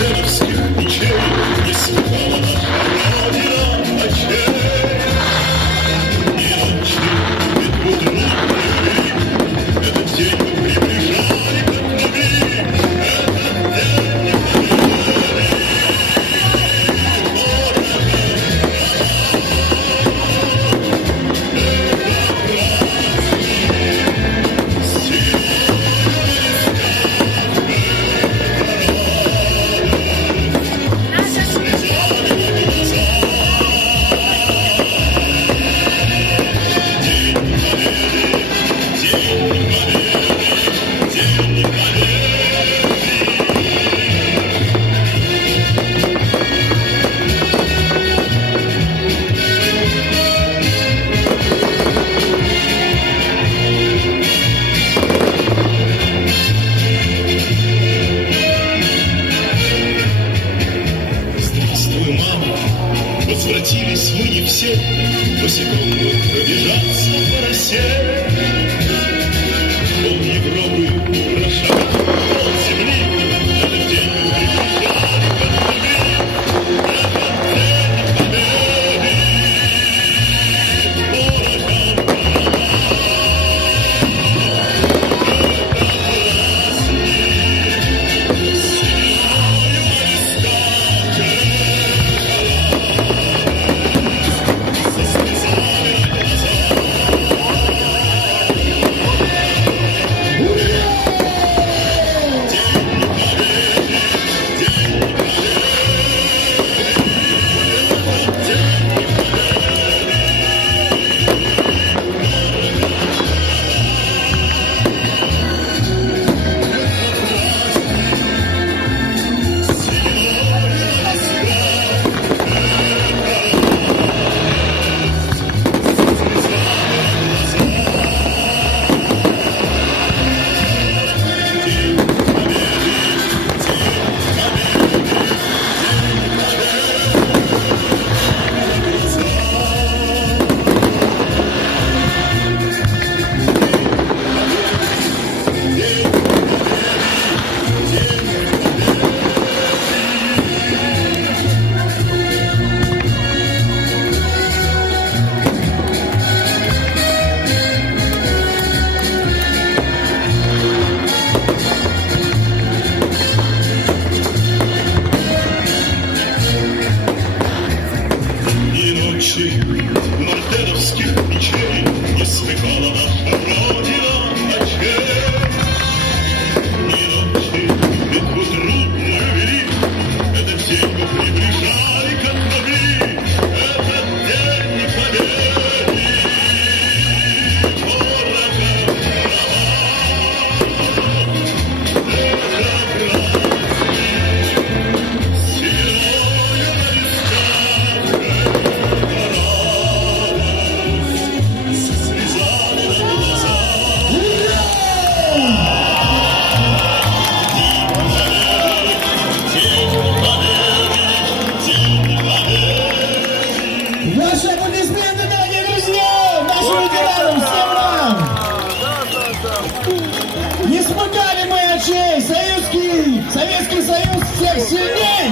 мартеновских мечей не слыхала наша Родина ночей. И ночи битву трудную вели, этот день мы приближали, как могли, этот день не победы. Возвратились мы не все, босиком мы пробежаться по росе. Пол Европы прошагал, пол земли, этот день мы приближали, как могли, этот день победы. Порохом голова, это праздник, с семьёю на листах. Мартеновских мечей не слыхала наша Родина ночей. И ночи битву трудную вели, этот день мы приближали, как могли, этот день победы. Порохом права, это праздник, с семьёю на листах. Ваши аплодисменты, дорогие друзья! Нашим ветеранам, всем нам! Не смыкали мы очей! Советский Союз всех сильней!